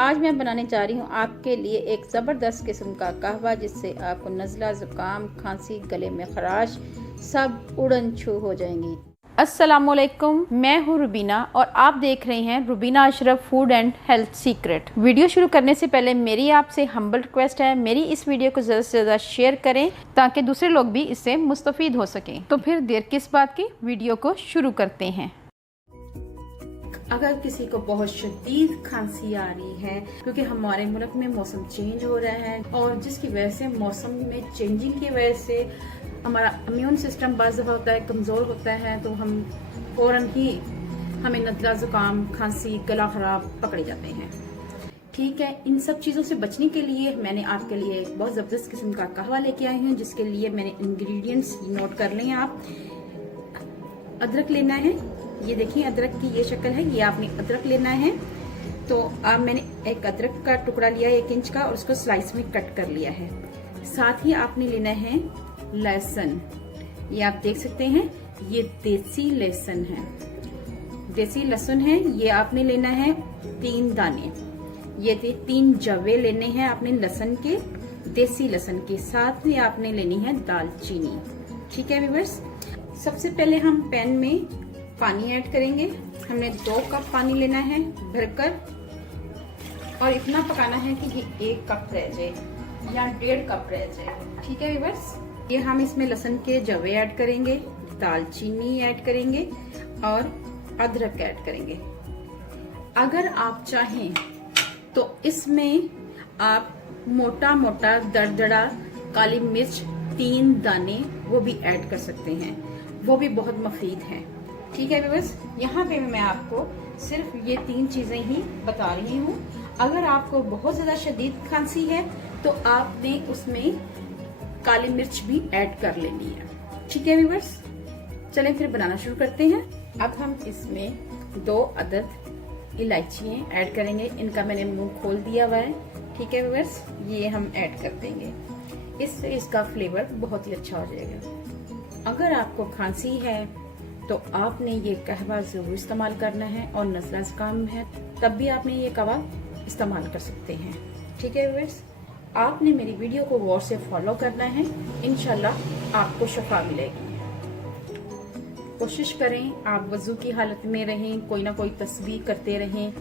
आज मैं बनाने जा रही हूँ आपके लिए एक ज़बरदस्त किस्म का कहवा, जिससे आपको नज़ला, ज़ुकाम, खांसी, गले में खराश सब उड़न छू हो जाएंगी। अस्सलामुअलैकुम, मैं हूँ रुबीना और आप देख रहे हैं Rubina Ashraf food and health secret. Video शुरू करने से पहले मेरी आपसे हम्बल रिक्वेस्ट है, मेरी इस वीडियो को ज़्यादा से ज़्यादा शेयर करें ताकि दूसरे लोग भी इससे मुस्तफ़ीद हो सकें। तो फिर देर किस बात की, वीडियो को शुरू करते हैं। अगर किसी को बहुत शदीद खांसी आ रही है, क्योंकि हमारे मुल्क में मौसम चेंज हो रहा है और जिसकी वजह से मौसम में चेंजिंग की वजह से हमारा इम्यून सिस्टम बाज़ दफ़ा होता है कमज़ोर होता है, तो हम फौरन ही हमें नज़ला, ज़ुकाम, खांसी, गला ख़राब पकड़े जाते हैं। ठीक है, इन सब चीज़ों से बचने के लिए मैंने आपके लिए एक बहुत ज़बरदस्त किस्म का कहवा लेके आई हूँ, जिसके लिए मैंने इंग्रेडिएंट्स नोट कर लें आप। अदरक लेना है, ये देखिए अदरक की ये शक्ल है, ये आपने अदरक लेना है। तो अब मैंने एक अदरक का टुकड़ा लिया 1 इंच का और उसको स्लाइस में कट कर लिया है। साथ ही आपने लेना है लहसुन, ये आप देख सकते हैं, ये देसी लहसुन है, देसी लहसुन है। ये आपने लेना है 3 दाने, ये 3 जवे लेने हैं आपने लहसुन के, देसी लहसुन के। साथ में आपने लेनी है दालचीनी। ठीक है व्यूअर्स, सबसे पहले हम पैन में पानी ऐड करेंगे। हमने 2 कप पानी लेना है भरकर और इतना पकाना है कि ये 1 कप रह जाए या 1.5 कप रह जाए। ठीक है व्यूअर्स, ये हम इसमें लहसुन के जवे ऐड करेंगे, दालचीनी ऐड करेंगे और अदरक ऐड करेंगे। अगर आप चाहें तो इसमें आप मोटा मोटा दरदरा काली मिर्च 3 दाने वो भी ऐड कर सकते हैं, वो भी बहुत मुफीद है। ठीक है व्यूअर्स, यहाँ पे मैं आपको सिर्फ ये 3 चीजें ही बता रही हूँ। अगर आपको बहुत ज्यादा शदीद खांसी है तो आपने उसमें काली मिर्च भी ऐड कर लेनी है। ठीक है व्यूअर्स, चलें फिर बनाना शुरू करते हैं। अब हम इसमें 2 अदद इलायचियां ऐड करेंगे, इनका मैंने मुंह खोल दिया हुआ है। ठीक है व्यूअर्स, ये हम ऐड कर देंगे, इससे इसका फ्लेवर बहुत ही अच्छा हो जाएगा। अगर आपको खांसी है तो आपने ये कहवा जरूर इस्तेमाल करना है और नज़ला ज़ुकाम है तब भी आपने ये कहवा इस्तेमाल कर सकते हैं। ठीक है व्यूअर्स, आपने मेरी वीडियो को गौर से फॉलो करना है, इंशाल्लाह आपको शफा मिलेगी। कोशिश करें आप वजू की हालत में रहें, कोई ना कोई तस्बीह करते रहें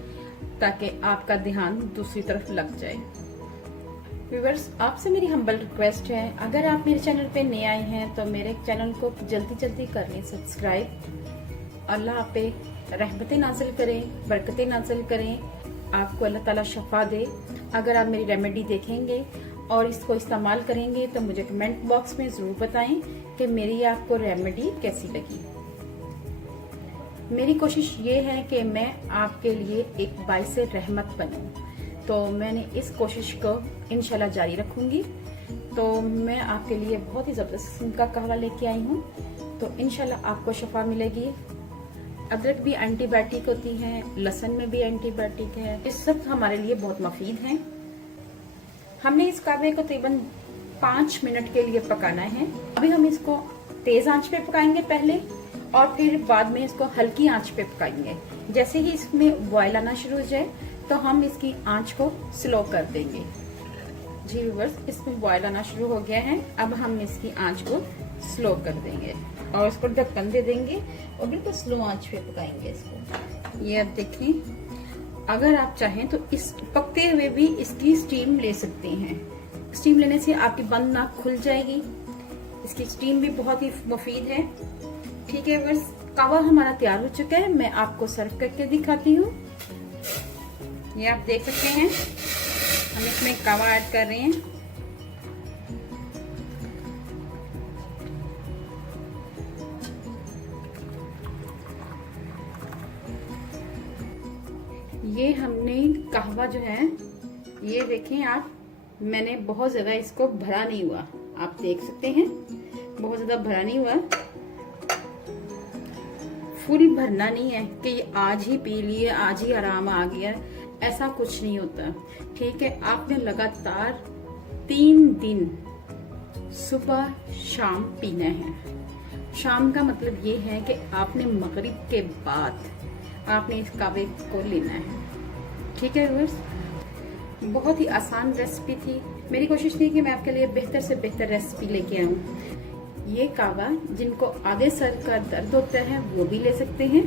ताकि आपका ध्यान दूसरी तरफ लग जाए। व्यूअर्स, आपसे मेरी हम्बल रिक्वेस्ट है, अगर आप मेरे चैनल पे नए आए हैं तो मेरे चैनल को जल्दी जल्दी कर लें सब्सक्राइब। अल्लाह आप पे रहमतें नाजिल करें, बरकतें नाजिल करें, आपको अल्लाह ताला शफा दे। अगर आप मेरी रेमेडी देखेंगे और इसको इस्तेमाल करेंगे तो मुझे कमेंट बॉक्स में जरूर बताएं कि मेरी आपको रेमेडी कैसी लगी। मेरी कोशिश ये है कि मैं आपके लिए एक बाइसे रहमत बनूं, तो मैंने इस कोशिश को इंशाल्लाह जारी रखूंगी। तो मैं आपके लिए बहुत ही ज़बरदस्त किस्म का कहवा लेके आई हूँ, तो इंशाल्लाह आपको शफा मिलेगी। अदरक भी एंटीबायोटिक होती है, लहसुन में भी एंटीबायोटिक है, इस सब हमारे लिए बहुत मुफीद हैं। हमने इस कहवे को तकरीबन 5 मिनट के लिए पकाना है। अभी हम इसको तेज आंच पे पकाएंगे पहले और फिर बाद में इसको हल्की आंच पे पकाएंगे। जैसे ही इसमें बॉयल आना शुरू हो जाए तो हम इसकी आंच को स्लो कर देंगे। जी व्यूअर्स, इसमें बॉयल आना शुरू हो गया है, अब हम इसकी आंच को स्लो कर देंगे और इसको ढक्कन दे देंगे और बिल्कुल स्लो आंच पे पकाएंगे इसको। ये अब देखें, अगर आप चाहें तो इस पकते हुए भी इसकी स्टीम ले सकते हैं। स्टीम लेने से आपकी बंद नाक खुल जाएगी, इसकी स्टीम भी बहुत ही मुफीद है। ठीक है व्यूअर्स, कहवा हमारा तैयार हो चुका है, मैं आपको सर्व करके दिखाती हूँ। ये आप देख सकते हैं, हम इसमें कहवा ऐड कर रहे हैं। ये हमने कहवा जो है, ये देखें आप, मैंने बहुत ज्यादा इसको भरा नहीं हुआ, आप देख सकते हैं बहुत ज्यादा भरा नहीं हुआ। फुल भरना नहीं है कि ये आज ही पी लिए, आज ही आराम आ गया, ऐसा कुछ नहीं होता। ठीक है, आपने लगातार 3 दिन सुबह शाम पीना है। शाम का मतलब ये है कि आपने मगरिब के बाद आपने इस कहवे को लेना है। ठीक है व्यूअर्स, बहुत ही आसान रेसिपी थी। मेरी कोशिश थी कि मैं आपके लिए बेहतर से बेहतर रेसिपी लेके आऊँ। ये कहवा जिनको आगे सर का दर्द होता है वो भी ले सकते हैं,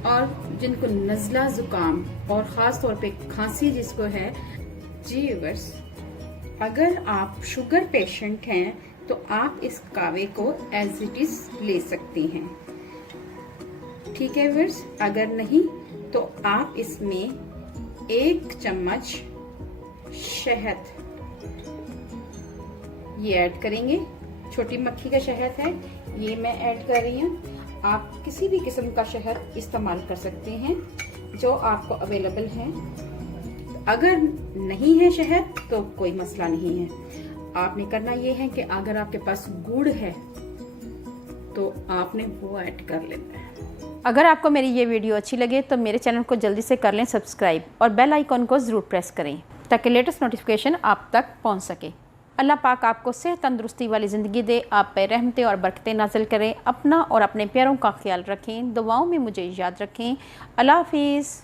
और जिनको नज़ला जुकाम और ख़ास तौर पे खांसी जिसको है। जी व्यूअर्स, अगर आप शुगर पेशेंट हैं तो आप इस कावे को एज इट इज ले सकते हैं। ठीक है व्यूअर्स, अगर नहीं तो आप इसमें 1 चम्मच शहद ये ऐड करेंगे। छोटी मक्खी का शहद है ये मैं ऐड कर रही हूँ। आप किसी भी किस्म का शहद इस्तेमाल कर सकते हैं जो आपको अवेलेबल है। अगर नहीं है शहद तो कोई मसला नहीं है। आपने करना ये है कि अगर आपके पास गुड़ है तो आपने वो ऐड कर लेना है। अगर आपको मेरी ये वीडियो अच्छी लगे तो मेरे चैनल को जल्दी से कर लें सब्सक्राइब और बेल आइकॉन को ज़रूर प्रेस करें ताकि लेटेस्ट नोटिफिकेशन आप तक पहुंच सके। अल्लाह पाक आपको सेहत तंदुरुस्ती वाली ज़िंदगी दे, आप पे रहमतें और बरकतें नाज़िल करें। अपना और अपने प्यारों का ख्याल रखें, दुआओं में मुझे याद रखें। अल्लाह हाफिज़।